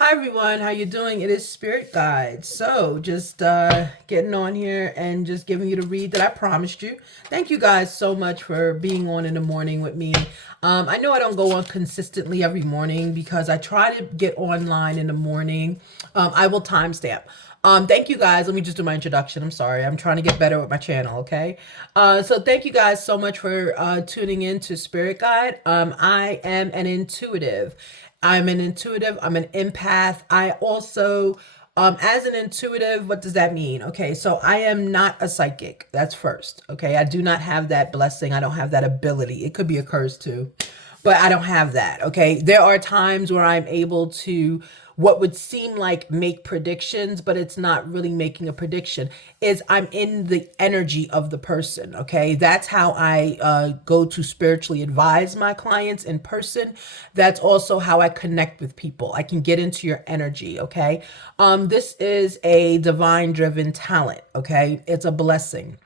Hi everyone, how you doing? It is Spirit Guide. So just getting on here and just giving you the read that I promised you. Thank you guys so much for being on in the morning with me. I know I don't go on consistently every morning because I try to get online in the morning. I will timestamp. Thank you guys. Let me just do my introduction. I'm sorry. I'm trying to get better with my channel, okay? So thank you guys so much for tuning in to Spirit Guide. I am an intuitive. I'm an empath. I also, as an intuitive, what does that mean? Okay, so I am not a psychic. That's first. Okay, I do not have that blessing. I don't have that ability. It could be a curse too, but I don't have that. Okay, there are times where I'm able to what would seem like make predictions, but it's not really making a prediction. Is I'm in the energy of the person. Okay, that's how I go to spiritually advise my clients in person. That's also how I connect with people. I can get into your energy. Okay, this is a divine driven talent. Okay, it's a blessing.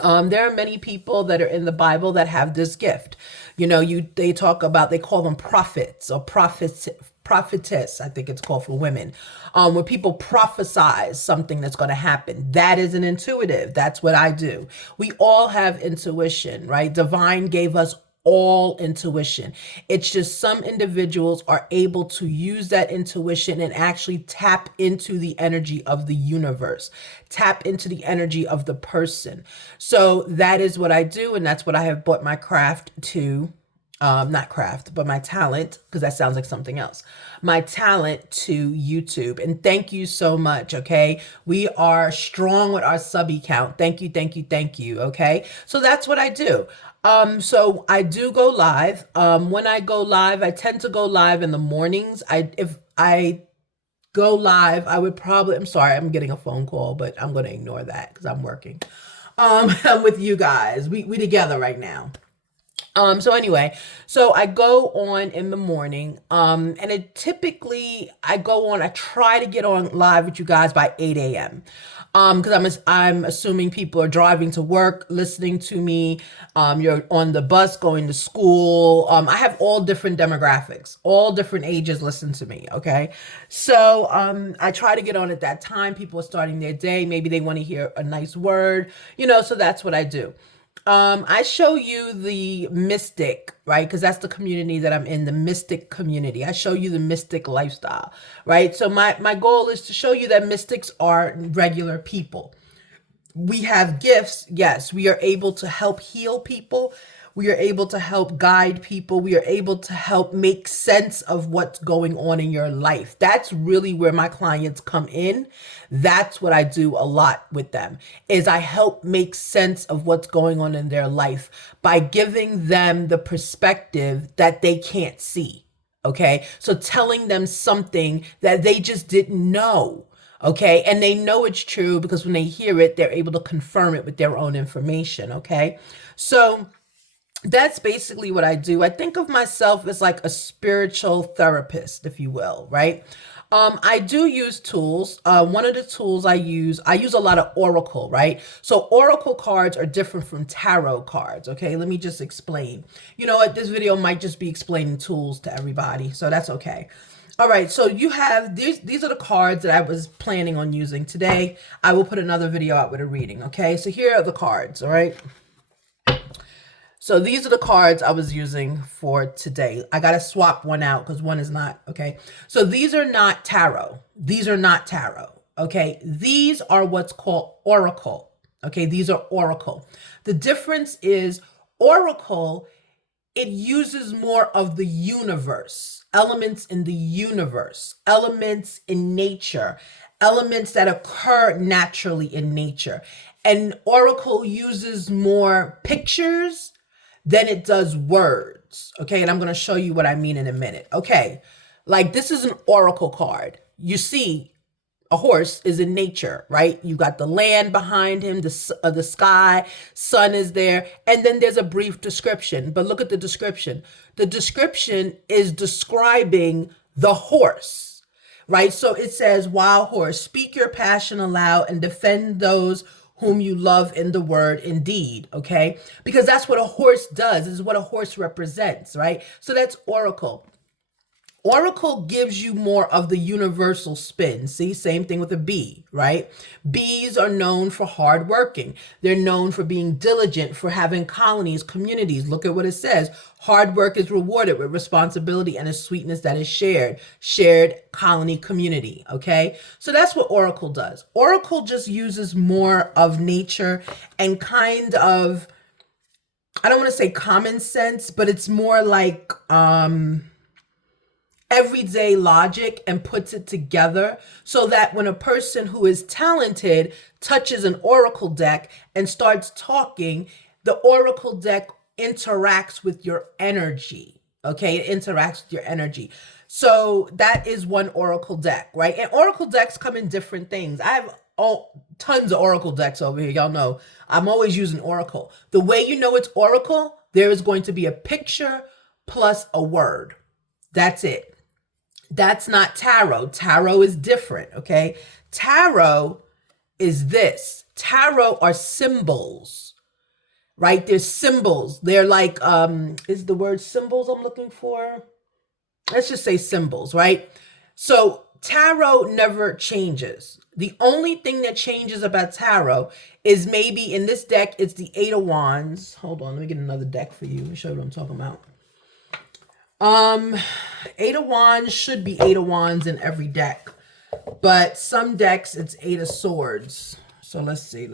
There are many people that are in the Bible that have this gift. They talk about, they call them prophets or prophetess, I think it's called for women. When people prophesize something that's going to happen, that is an intuitive. That's what I do. We all have intuition, right? Divine gave us all intuition. It's just some individuals are able to use that intuition and actually tap into the energy of the universe, tap into the energy of the person. So that is what I do, and that's what I have brought my craft to. Not craft, but my talent, because that sounds like something else. My talent to YouTube. And thank you so much. Okay. We are strong with our subby count. Thank you, thank you, thank you. Okay. So that's what I do. So I do go live. When I go live, I tend to go live in the mornings. If I go live, I would probably, I'm sorry, I'm getting a phone call, but I'm going to ignore that because I'm working. I'm with you guys. We together right now. So anyway, so I go on in the morning, and it typically I go on, I try to get on live with you guys by 8 a.m. Because I'm assuming people are driving to work, listening to me. You're on the bus going to school. I have all different demographics, all different ages listen to me. Okay. So, I try to get on at that time. People are starting their day. Maybe they want to hear a nice word, so that's what I do. I show you the mystic, right? Because that's the community that I'm in, the mystic community. I show you the mystic lifestyle, right? So my goal is to show you that mystics are regular people. We have gifts. Yes, we are able to help heal people. We are able to help guide people. We are able to help make sense of what's going on in your life. That's really where my clients come in. That's what I do a lot with them is I help make sense of what's going on in their life by giving them the perspective that they can't see. Okay. So telling them something that they just didn't know. Okay. And they know it's true because when they hear it, they're able to confirm it with their own information. Okay. So that's basically what I do. I think of myself as like a spiritual therapist, if you will, right? I do use tools. One of the tools I use a lot of Oracle, right? So Oracle cards are different from tarot cards. Okay, let me just explain. You know what? This video might just be explaining tools to everybody, so that's okay. All right, so you have these are the cards that I was planning on using today. I will put another video out with a reading, okay? So here are the cards, all right? So these are the cards I was using for today. I got to swap one out because one is not, okay? So these are not tarot. These are not tarot, okay? These are what's called oracle, okay? These are oracle. The difference is oracle, it uses more of the universe, elements in the universe, elements in nature, elements that occur naturally in nature. And oracle uses more pictures than it does words. Okay. And I'm going to show you what I mean in a minute. Okay. Like this is an oracle card. You see, a horse is in nature, right? You got the land behind him, the sky, sun is there, and then there's a brief description. But look at the description. The description is describing the horse, right? So it says, "Wild horse, speak your passion aloud and defend those whom you love in the word indeed." Okay, because that's what a horse does. This is what a horse represents, right? So that's oracle. Oracle gives you more of the universal spin. See, same thing with a bee, right? Bees are known for hard working. They're known for being diligent, for having colonies, communities. Look at what it says. Hard work is rewarded with responsibility and a sweetness that is shared. Shared colony community, okay? So that's what Oracle does. Oracle just uses more of nature and kind of, I don't want to say common sense, but it's more like, everyday logic and puts it together so that when a person who is talented touches an oracle deck and starts talking, the oracle deck interacts with your energy. Okay, it interacts with your energy. So that is one oracle deck, right? And oracle decks come in different things. I have tons of oracle decks over here. Y'all know I'm always using oracle. The way you know it's oracle, there is going to be a picture plus a word. That's it. That's not tarot. Tarot is different, okay? Tarot is this. Tarot are symbols, right? They're symbols. They're like, is the word symbols I'm looking for? Let's just say symbols, right? So tarot never changes. The only thing that changes about tarot is maybe in this deck, it's the Eight of Wands. Hold on, let me get another deck for you. Let me show you what I'm talking about. Eight of Wands should be Eight of Wands in every deck, but some decks it's Eight of Swords. So let's see.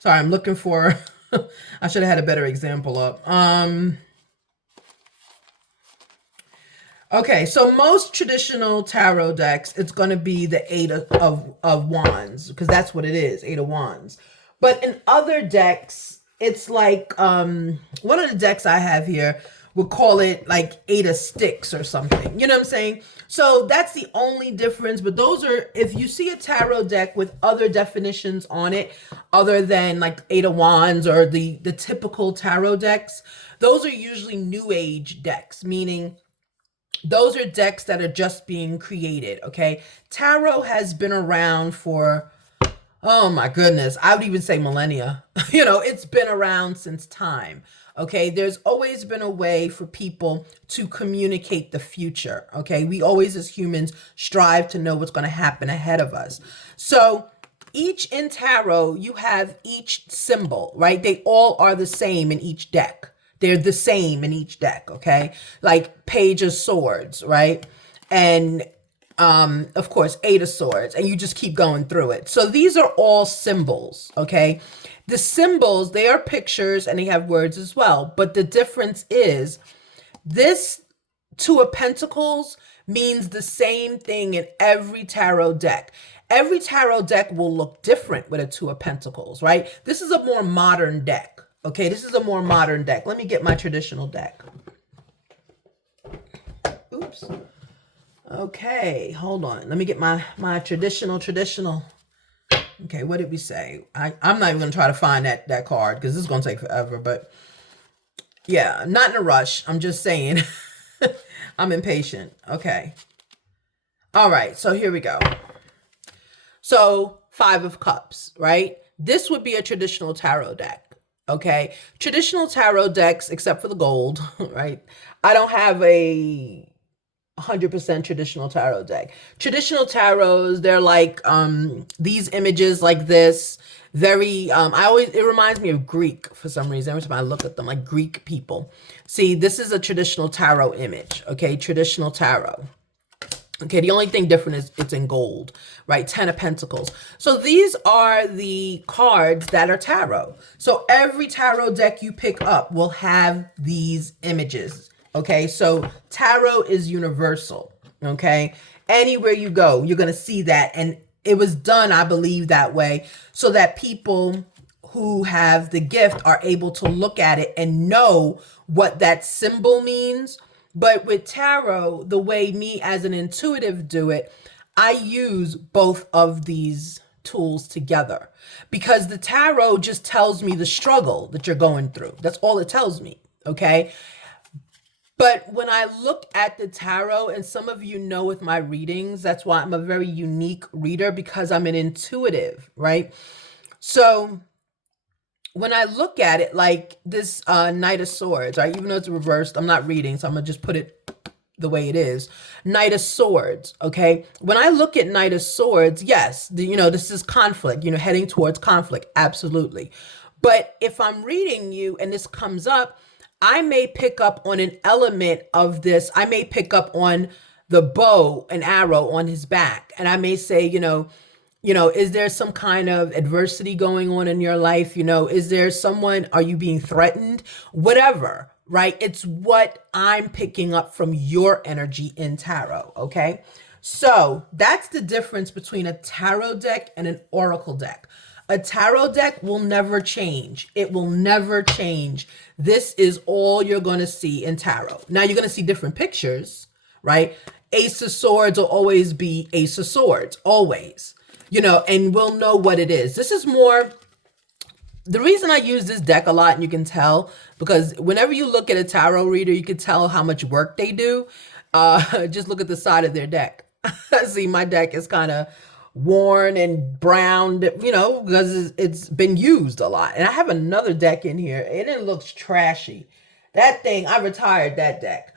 Sorry, I'm looking for, I should have had a better example up. Okay, so most traditional tarot decks, it's going to be the Eight of Wands, because that's what it is, Eight of Wands. But in other decks, it's like, one of the decks I have here, we'll call it like Eight of Sticks or something. You know what I'm saying? So that's the only difference. But those are, if you see a tarot deck with other definitions on it, other than like Eight of Wands or the typical tarot decks, those are usually New Age decks, meaning those are decks that are just being created, okay? Tarot has been around for, oh my goodness, I would even say millennia. You know, it's been around since time. Okay, there's always been a way for people to communicate the future. Okay, we always as humans strive to know what's going to happen ahead of us. So each in tarot, you have each symbol, right? They all are the same in each deck. They're the same in each deck, okay? Like Page of Swords, right? And of course, Eight of Swords, and you just keep going through it. So these are all symbols, okay? The symbols, they are pictures and they have words as well. But the difference is this Two of Pentacles means the same thing in every tarot deck. Every tarot deck will look different with a Two of Pentacles, right? This is a more modern deck, okay? This is a more modern deck. Let me get my traditional deck. Oops. Okay, hold on. Let me get my traditional. Okay, what did we say? I'm not even going to try to find that card because this is going to take forever. But yeah, not in a rush. I'm just saying. I'm impatient. Okay. All right, so here we go. So Five of Cups, right? This would be a traditional tarot deck. Okay. Traditional tarot decks, except for the gold, right? I don't have a 100% traditional tarot deck. Traditional tarots, they're like these images like this, very it reminds me of Greek for some reason. Every time I look at them, like Greek people. See, this is a traditional tarot image, okay? Traditional tarot. Okay, the only thing different is it's in gold, right? 10 of Pentacles. So these are the cards that are tarot. So every tarot deck you pick up will have these images. Okay, so tarot is universal, okay? Anywhere you go, you're going to see that. And it was done, I believe, that way so that people who have the gift are able to look at it and know what that symbol means. But with tarot, the way me as an intuitive do it, I use both of these tools together because the tarot just tells me the struggle that you're going through. That's all it tells me, okay? But when I look at the tarot, and some of you know with my readings, that's why I'm a very unique reader because I'm an intuitive, right? So when I look at it, like this Knight of Swords, right? Even though it's reversed, I'm not reading, so I'm gonna just put it the way it is. Knight of Swords, okay? When I look at Knight of Swords, yes, this is conflict, heading towards conflict, absolutely. But if I'm reading you and this comes up, I may pick up on an element of this. I may pick up on the bow and arrow on his back. And I may say, is there some kind of adversity going on in your life? Is there someone, are you being threatened? Whatever, right? It's what I'm picking up from your energy in tarot, okay? So that's the difference between a tarot deck and an oracle deck. A tarot deck will never change. It will never change. This is all you're going to see in tarot. Now you're going to see different pictures, right? Ace of Swords will always be Ace of Swords, always, and we'll know what it is. This is more, the reason I use this deck a lot, and you can tell, because whenever you look at a tarot reader, you can tell how much work they do. Just look at the side of their deck. See, my deck is kind of worn and browned, because it's been used a lot. And I have another deck in here, and it looks trashy. That thing, I retired that deck.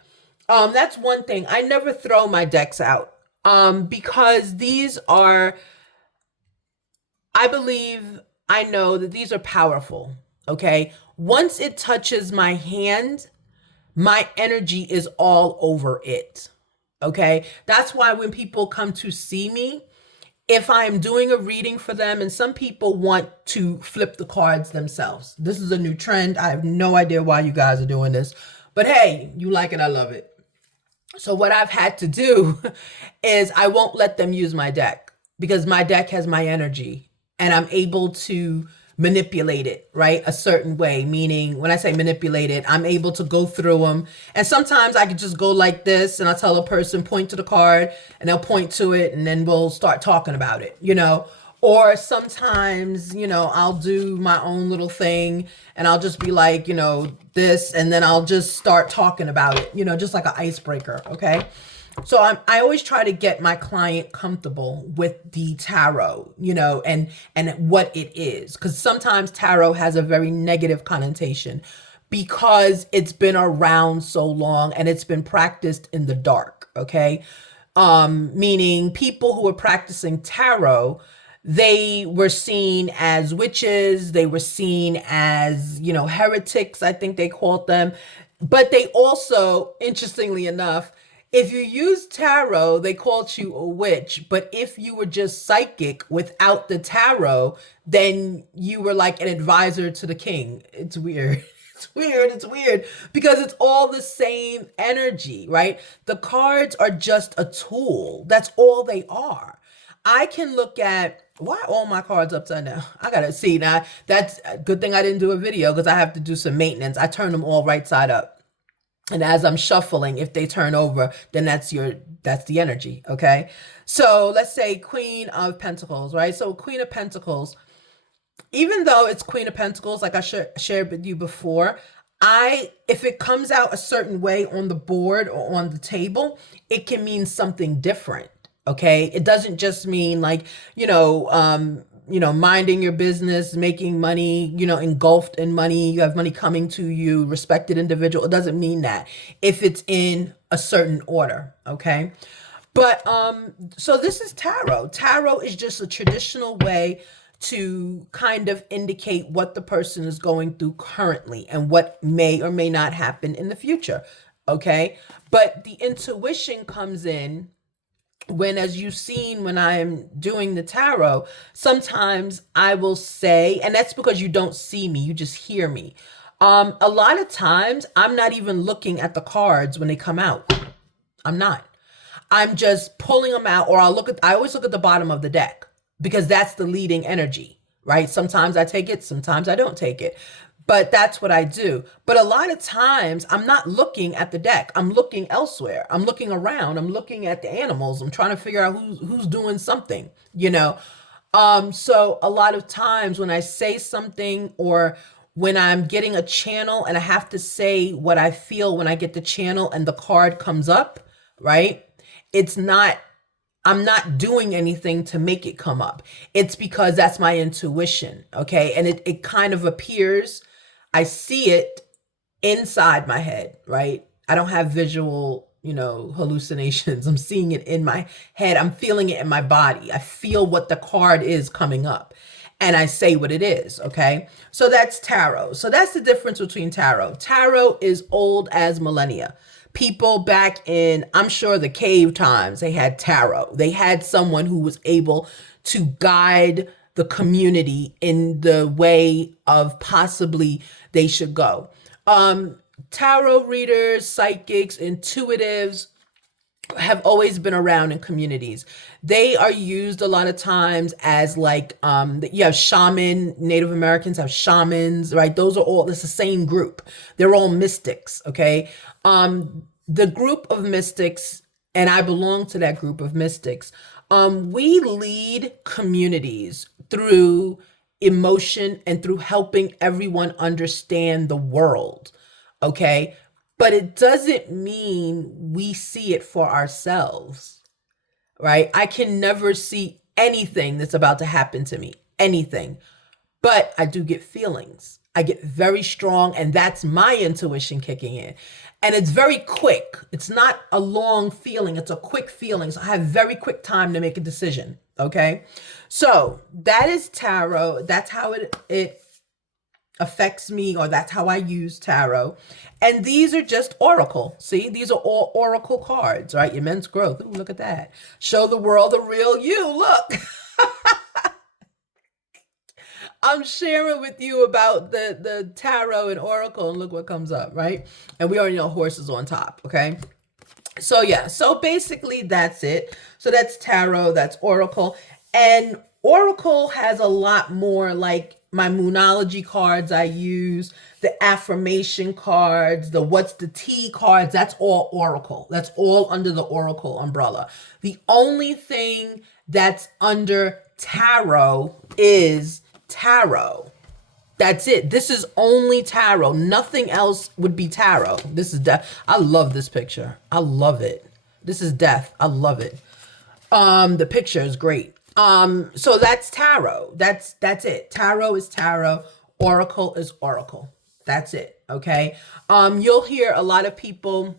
That's one thing. I never throw my decks out, because these are, I know that these are powerful, okay? Once it touches my hand, my energy is all over it, okay? That's why when people come to see me, if I'm doing a reading for them, and some people want to flip the cards themselves. This is a new trend. I have no idea why you guys are doing this, but hey, you like it, I love it. So what I've had to do is I won't let them use my deck, because my deck has my energy and I'm able to manipulate it, right? A certain way, meaning when I say manipulate it, I'm able to go through them. And sometimes I could just go like this and I'll tell a person, point to the card, and they'll point to it, and then we'll start talking about it, Or sometimes, I'll do my own little thing and I'll just be like, this, and then I'll just start talking about it, just like an icebreaker, okay? So I always try to get my client comfortable with the tarot, and what it is. Because sometimes tarot has a very negative connotation because it's been around so long and it's been practiced in the dark, okay? Meaning people who are practicing tarot, they were seen as witches, they were seen as, heretics, I think they called them. But they also, interestingly enough, if you use tarot, they called you a witch. But if you were just psychic without the tarot, then you were like an advisor to the king. It's weird. It's weird because it's all the same energy, right? The cards are just a tool. That's all they are. I can look at, why are all my cards upside down? I gotta see now. That's a good thing I didn't do a video because I have to do some maintenance. I turn them all right side up. And as I'm shuffling, if they turn over, then that's the energy, okay? So let's say Queen of Pentacles, right? So Queen of Pentacles, even though it's Queen of Pentacles, like I shared with you before, if it comes out a certain way on the board or on the table, it can mean something different, okay? It doesn't just mean like, minding your business, making money, engulfed in money, you have money coming to you, respected individual. It doesn't mean that if it's in a certain order, okay? But, so this is tarot. Tarot is just a traditional way to kind of indicate what the person is going through currently and what may or may not happen in the future, okay? But the intuition comes in when, as you've seen when I'm doing the tarot, sometimes I will say, and that's because you don't see me, you just hear me. A lot of times I'm not even looking at the cards when they come out. I'm not. I'm just pulling them out, or I always look at the bottom of the deck because that's the leading energy, right? Sometimes I take it, sometimes I don't take it. But that's what I do. But a lot of times I'm not looking at the deck. I'm looking elsewhere. I'm looking around. I'm looking at the animals. I'm trying to figure out who's doing something, So a lot of times when I say something, or when I'm getting a channel and I have to say what I feel when I get the channel and the card comes up, right? I'm not doing anything to make it come up. It's because that's my intuition, okay? And it kind of appears, I see it inside my head, right? I don't have visual hallucinations. I'm seeing it in my head. I'm feeling it in my body. I feel what the card is coming up and I say what it is. Okay. So that's tarot. So that's the difference between tarot. Tarot is old as millennia. People back in, I'm sure, the cave times, they had tarot. They had someone who was able to guide the community in the way of possibly they should go. Tarot readers, psychics, intuitives have always been around in communities. They are used a lot of times as like you have shaman, Native Americans have shamans, right? Those are all, it's the same group. They're all mystics, okay? The group of mystics, and I belong to that group of mystics, we lead communities through emotion and through helping everyone understand the world, okay? But it doesn't mean we see it for ourselves, right? I can never see anything that's about to happen to me, anything. But I do get feelings. I get very strong, and that's my intuition kicking in. And it's very quick. It's not a long feeling. It's a quick feeling. So I have very quick time to make a decision, okay? So that is tarot. That's how it affects me, or that's how I use tarot. And these are just oracle. See, these are all oracle cards, right? Immense growth. Ooh, look at that. Show the world the real you. Look. I'm sharing with you about the tarot and oracle, and look what comes up, right? And we already know horses on top, okay? So yeah, so basically that's it. So that's tarot, that's oracle. And oracle has a lot more, like my Moonology cards I use, the affirmation cards, the what's the tea cards, that's all oracle. That's all under the oracle umbrella. The only thing that's under tarot is tarot. That's it. This is only tarot. Nothing else would be tarot. This is death. I love this picture. I love it. This is death. I love it. The picture is great. So that's tarot. That's it. Tarot is tarot. Oracle is oracle. That's it. Okay. You'll hear a lot of people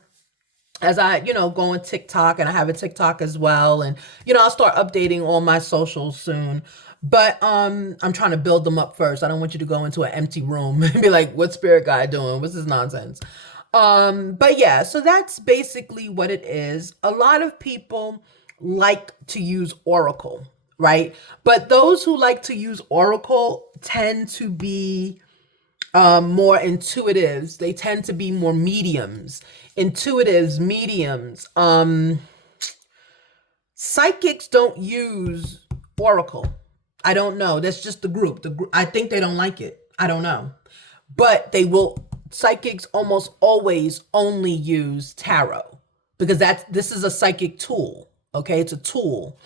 as I, go on TikTok, and I have a TikTok as well. And, I'll start updating all my socials soon. But I'm trying to build them up first. I don't want you to go into an empty room and be like, what's spirit guy doing? What's this nonsense? But yeah, so that's basically what it is. A lot of people like to use oracle, right? But those who like to use oracle tend to be more intuitives. They tend to be more mediums. Intuitives, mediums. Psychics don't use oracle. I don't know. That's just the group. I think they don't like it. I don't know. But they will, psychics almost always only use tarot because this is a psychic tool. Okay, it's a tool.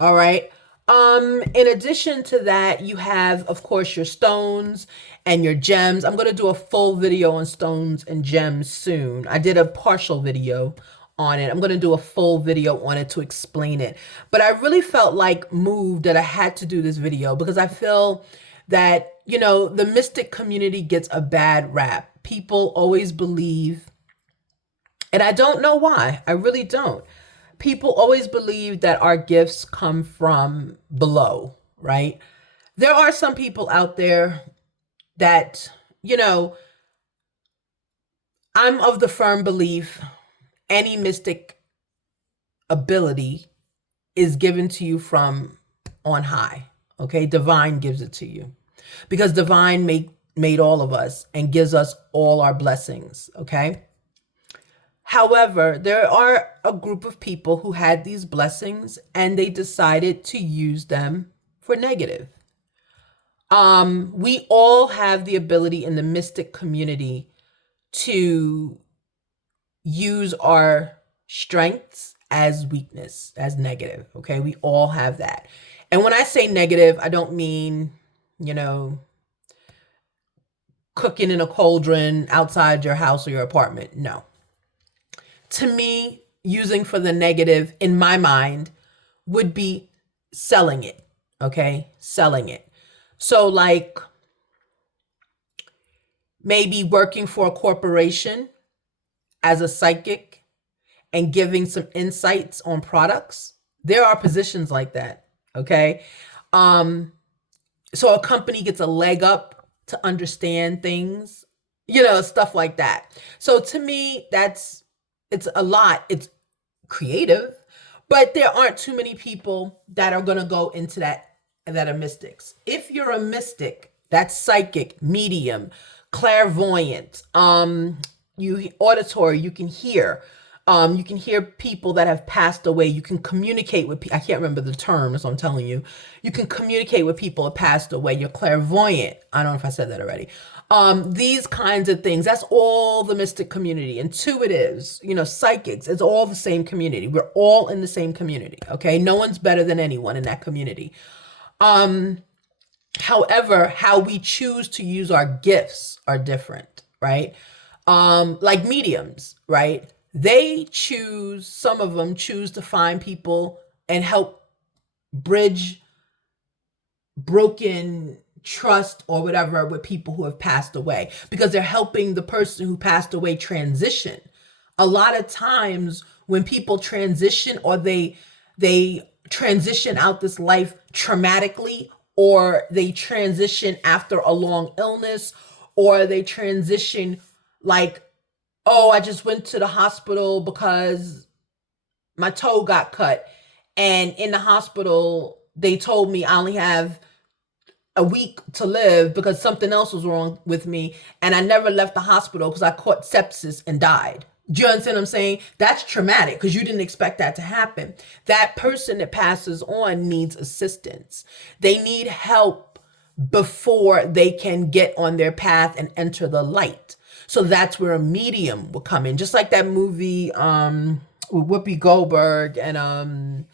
All right. In addition to that, you have, of course, your stones and your gems. I'm going to do a full video on stones and gems soon. I did a partial video on it. I'm going to do a full video on it to explain it. But I really felt like moved that I had to do this video because I feel that, the mystic community gets a bad rap. People always believe, and I don't know why. I really don't. People always believe that our gifts come from below, right? There are some people out there that, I'm of the firm belief any mystic ability is given to you from on high. Okay. Divine gives it to you because divine made all of us and gives us all our blessings. Okay. However, there are a group of people who had these blessings and they decided to use them for negative. We all have the ability in the mystic community to use our strengths as weakness, as negative. Okay. We all have that. And when I say negative, I don't mean, cooking in a cauldron outside your house or your apartment. No. To me, using for the negative in my mind would be selling it. Okay. Selling it. So like maybe working for a corporation as a psychic and giving some insights on products. There are positions like that. Okay. So a company gets a leg up to understand things, stuff like that. So to me, it's a lot. It's creative, but there aren't too many people that are going to go into that are mystics. If you're a mystic, that's psychic, medium, clairvoyant, you auditory, you can hear people that have passed away. You can communicate with people. I can't remember the term, so I'm telling you. You can communicate with people that passed away. You're clairvoyant. I don't know if I said that already. These kinds of things. That's all the mystic community. Intuitives, psychics. It's all the same community. We're all in the same community. Okay. No one's better than anyone in that community. However, how we choose to use our gifts are different, right? Like mediums, right? Some of them choose to find people and help bridge broken trust or whatever with people who have passed away, because they're helping the person who passed away transition. A lot of times when people transition, or they transition out this life traumatically, or they transition after a long illness, or they transition like, oh, I just went to the hospital because my toe got cut. And in the hospital, they told me I only have a week to live because something else was wrong with me. And I never left the hospital because I caught sepsis and died. Do you understand what I'm saying? That's traumatic because you didn't expect that to happen. That person that passes on needs assistance. They need help before they can get on their path and enter the light. So that's where a medium will come in. Just like that movie with Whoopi Goldberg and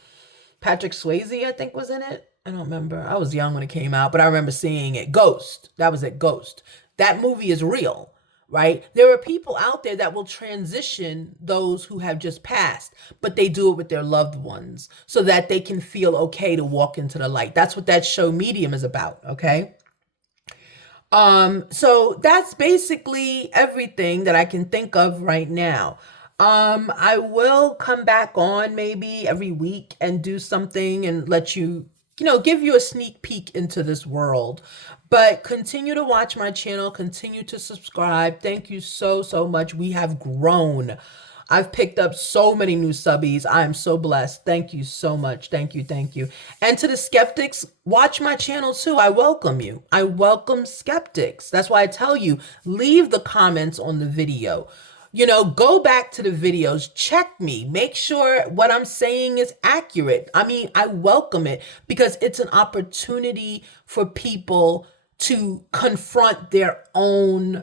Patrick Swayze, I think, was in it. I don't remember. I was young when it came out, but I remember seeing it. Ghost. That was it, Ghost. That movie is real, right? There are people out there that will transition those who have just passed, but they do it with their loved ones so that they can feel okay to walk into the light. That's what that show Medium is about, okay? So that's basically everything that I can think of right now. I will come back on maybe every week and do something and let you, give you a sneak peek into this world. But continue to watch my channel, continue to subscribe. Thank you so, so much. We have grown. I've picked up so many new subbies. I am so blessed. Thank you so much. Thank you. Thank you. And to the skeptics, watch my channel too. I welcome you. I welcome skeptics. That's why I tell you, leave the comments on the video. Go back to the videos, check me, make sure what I'm saying is accurate. I mean, I welcome it because it's an opportunity for people to confront their own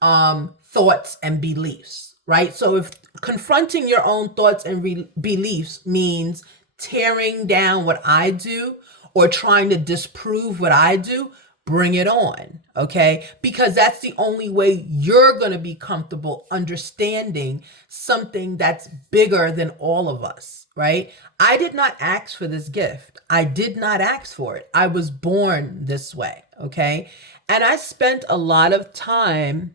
thoughts and beliefs, right? So if confronting your own thoughts and beliefs means tearing down what I do or trying to disprove what I do, bring it on, okay? Because that's the only way you're going to be comfortable understanding something that's bigger than all of us, right? I did not ask for this gift. I did not ask for it. I was born this way, okay? And I spent a lot of time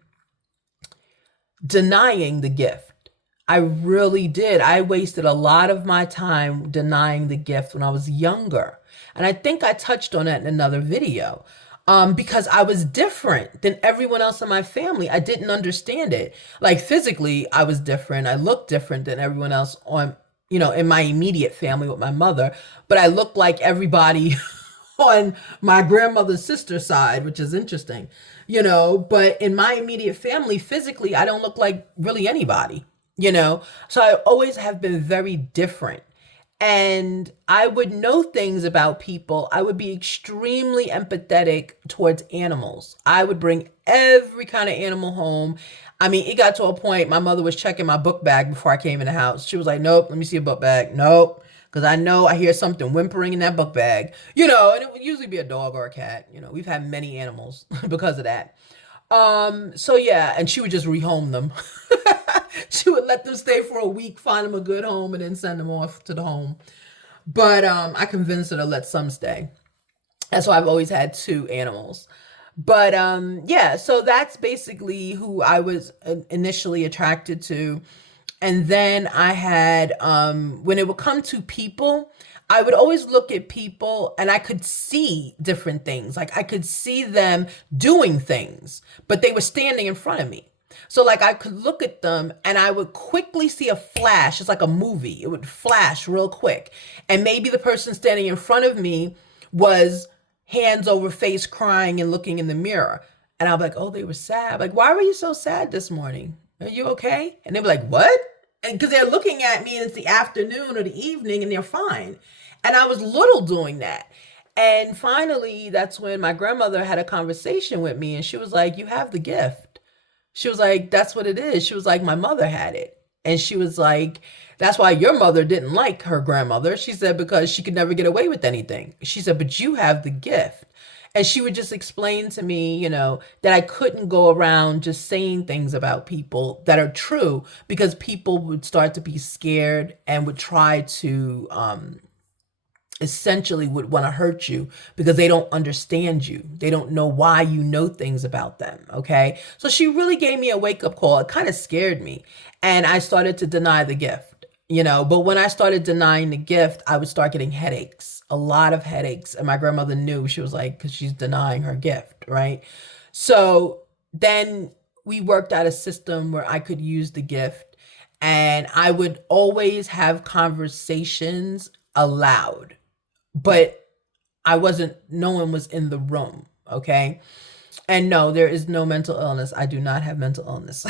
denying the gift. I really did. I wasted a lot of my time denying the gift when I was younger. And I think I touched on that in another video. Because I was different than everyone else in my family. I didn't understand it. Like physically, I was different. I looked different than everyone else in my immediate family with my mother. But I looked like everybody on my grandmother's sister's side, which is interesting, But in my immediate family, physically, I don't look like really anybody, So I always have been very different. And I would know things about people. I would be extremely empathetic towards animals. I would bring every kind of animal home. I mean, it got to a point, my mother was checking my book bag before I came in the house. She was like, nope, let me see a book bag. Nope. Because I know I hear something whimpering in that book bag, and it would usually be a dog or a cat. We've had many animals because of that. So yeah, and she would just rehome them. She would let them stay for a week, find them a good home, and then send them off to the home. But I convinced her to let some stay. That's why I've always had 2 animals. But yeah, so that's basically who I was initially attracted to. And then I had, when it would come to people, I would always look at people and I could see different things. Like I could see them doing things, but they were standing in front of me. So like I could look at them and I would quickly see a flash. It's like a movie. It would flash real quick. And maybe the person standing in front of me was hands over face crying and looking in the mirror. And I'll be like, oh, they were sad. Like, why were you so sad this morning? Are you okay? And they'll be like, what? And because they're looking at me and it's the afternoon or the evening and they're fine. And I was little doing that. And finally, that's when my grandmother had a conversation with me and she was like, you have the gift. She was like, that's what it is. She was like, my mother had it. And she was like, that's why your mother didn't like her grandmother. She said, because she could never get away with anything. She said, but you have the gift. And she would just explain to me, that I couldn't go around just saying things about people that are true because people would start to be scared and would try to, essentially would want to hurt you because they don't understand you. They don't know why you know things about them. Okay. So she really gave me a wake up call. It kind of scared me. And I started to deny the gift, but when I started denying the gift, I would start getting headaches, a lot of headaches. And my grandmother knew. She was like, because she's denying her gift. Right. So then we worked out a system where I could use the gift and I would always have conversations aloud, but no one was in the room. Okay. And no, there is no mental illness. I do not have mental illness.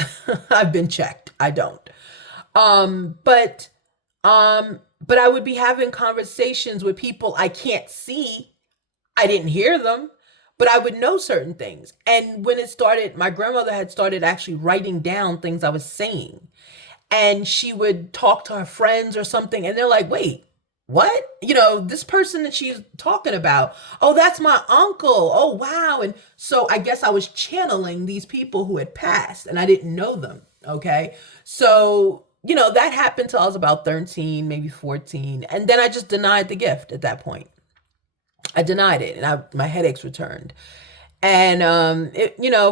I've been checked. I don't. But I would be having conversations with people I can't see. I didn't hear them, but I would know certain things. And when it started, my grandmother had started actually writing down things I was saying. And she would talk to her friends or something, and they're like, wait, what? This person that she's talking about, oh, that's my uncle. Oh, wow. And so I guess I was channeling these people who had passed and I didn't know them. Okay. So, that happened till I was about 13, maybe 14. And then I just denied the gift at that point. I denied it and my headaches returned. And,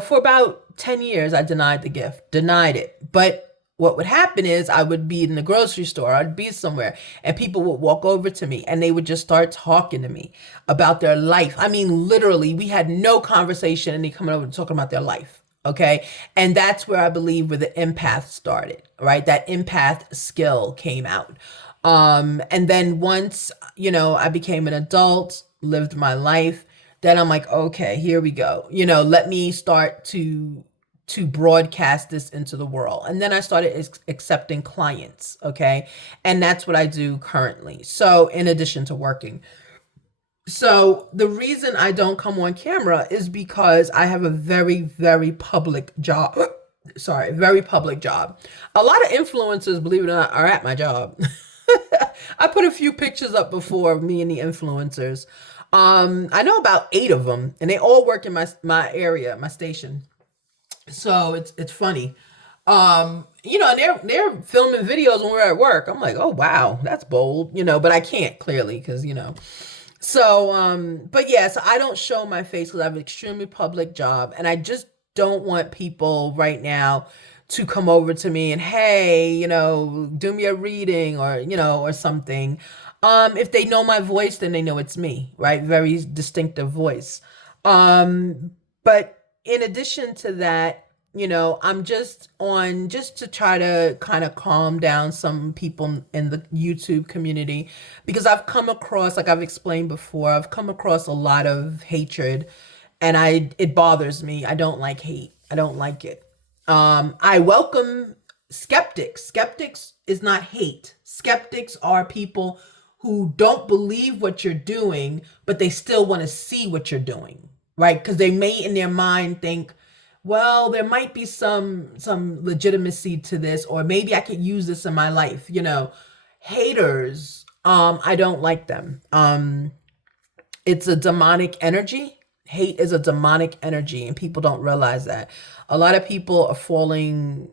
for about 10 years, I denied the gift, denied it. But what would happen is I would be in the grocery store, I'd be somewhere, and people would walk over to me and they would just start talking to me about their life. I mean, literally, we had no conversation and they coming over and talking about their life. Okay. And that's where I believe where the empath started, right? That empath skill came out. And then once, I became an adult, lived my life, then I'm like, okay, here we go. Let me start to broadcast this into the world. And then I started accepting clients. Okay. And that's what I do currently. So in addition to working. So the reason I don't come on camera is because I have a very, very public job. Sorry, very public job. A lot of influencers, believe it or not, are at my job. I put a few pictures up before of me and the influencers. I know about 8 of them and they all work in my area, my station. So it's funny. And they're filming videos when we're at work. I'm like, oh wow, that's bold, but I can't clearly because, So, but yeah, so I don't show my face because I have an extremely public job and I just don't want people right now to come over to me and, hey, do me a reading or something. If they know my voice, then they know it's me, right? Very distinctive voice. But in addition to that, I'm just to try to kind of calm down some people in the YouTube community because I've come across, like I've explained before, I've come across a lot of hatred and it bothers me. I don't like hate. I don't like it. I welcome skeptics. Skeptics is not hate. Skeptics are people who don't believe what you're doing, but they still want to see what you're doing, right? Because they may in their mind think, well, there might be some legitimacy to this, or maybe I could use this in my life. Haters, I don't like them. It's a demonic energy. Hate is a demonic energy, and people don't realize that. A lot of people are falling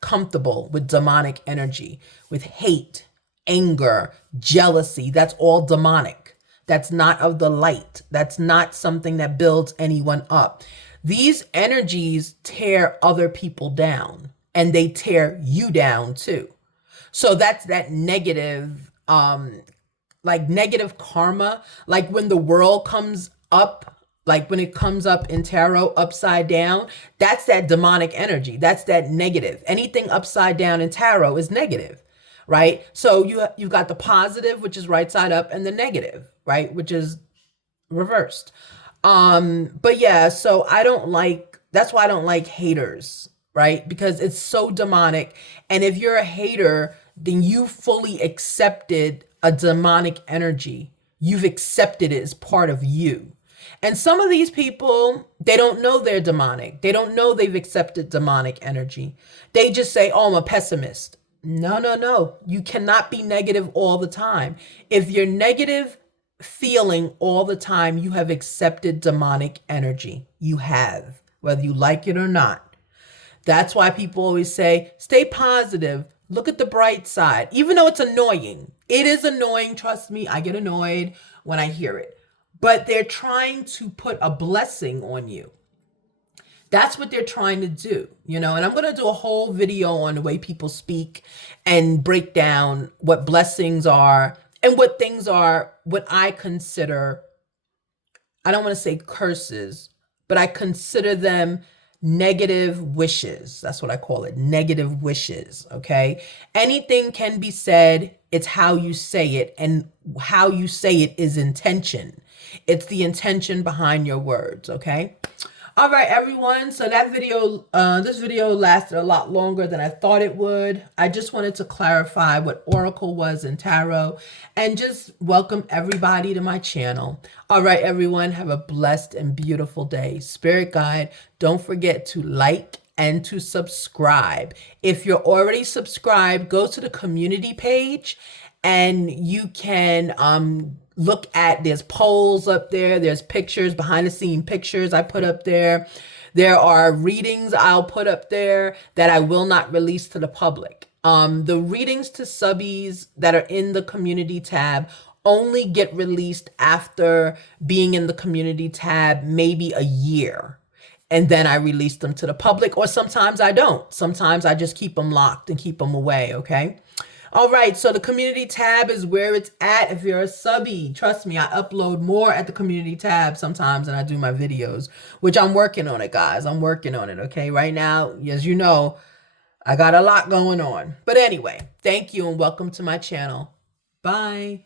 comfortable with demonic energy, with hate, anger, jealousy. That's all demonic. That's not of the light. That's not something that builds anyone up. These energies tear other people down and they tear you down too. So that's that negative, like negative karma, like when the world comes up, like when it comes up in tarot upside down, that's that demonic energy. That's that negative. Anything upside down in tarot is negative, right? So you've got the positive, which is right side up, and the negative, right, which is reversed. But yeah, so I don't like, that's why I don't like haters, right? Because it's so demonic. And if you're a hater, then you fully accepted a demonic energy. You've accepted it as part of you. And some of these people, they don't know they're demonic. They don't know they've accepted demonic energy. They just say, oh, I'm a pessimist. No, no, no. You cannot be negative all the time. If you're negative feeling all the time, you have accepted demonic energy. You have, whether you like it or not. That's why people always say, stay positive. Look at the bright side. Even though it's annoying. It is annoying. Trust me, I get annoyed when I hear it. But they're trying to put a blessing on you. That's what they're trying to do, you know, and I'm going to do a whole video on the way people speak and break down what blessings are and what things are, what I consider, I don't want to say curses, but I consider them negative wishes. That's what I call it, negative wishes, okay? Anything can be said, it's how you say it, and how you say it is intention. It's the intention behind your words, okay? All right, everyone. So that video, this video lasted a lot longer than I thought it would. I just wanted to clarify what Oracle was in tarot and just welcome everybody to my channel. All right, everyone, have a blessed and beautiful day. Spirit guide, don't forget to like and to subscribe. If you're already subscribed, go to the community page and you can look at, there's polls up there, there's pictures, behind the scene pictures I put up there. There are readings I'll put up there that I will not release to the public. The readings to subbies that are in the community tab only get released after being in the community tab maybe a year. And then I release them to the public, or sometimes I don't. Sometimes I just keep them locked and keep them away, okay? All right, so the community tab is where it's at. If you're a subby, trust me, I upload more at the community tab sometimes than I do my videos, which I'm working on it, guys. I'm working on it, okay? Right now, as you know, I got a lot going on. But anyway, thank you and welcome to my channel. Bye.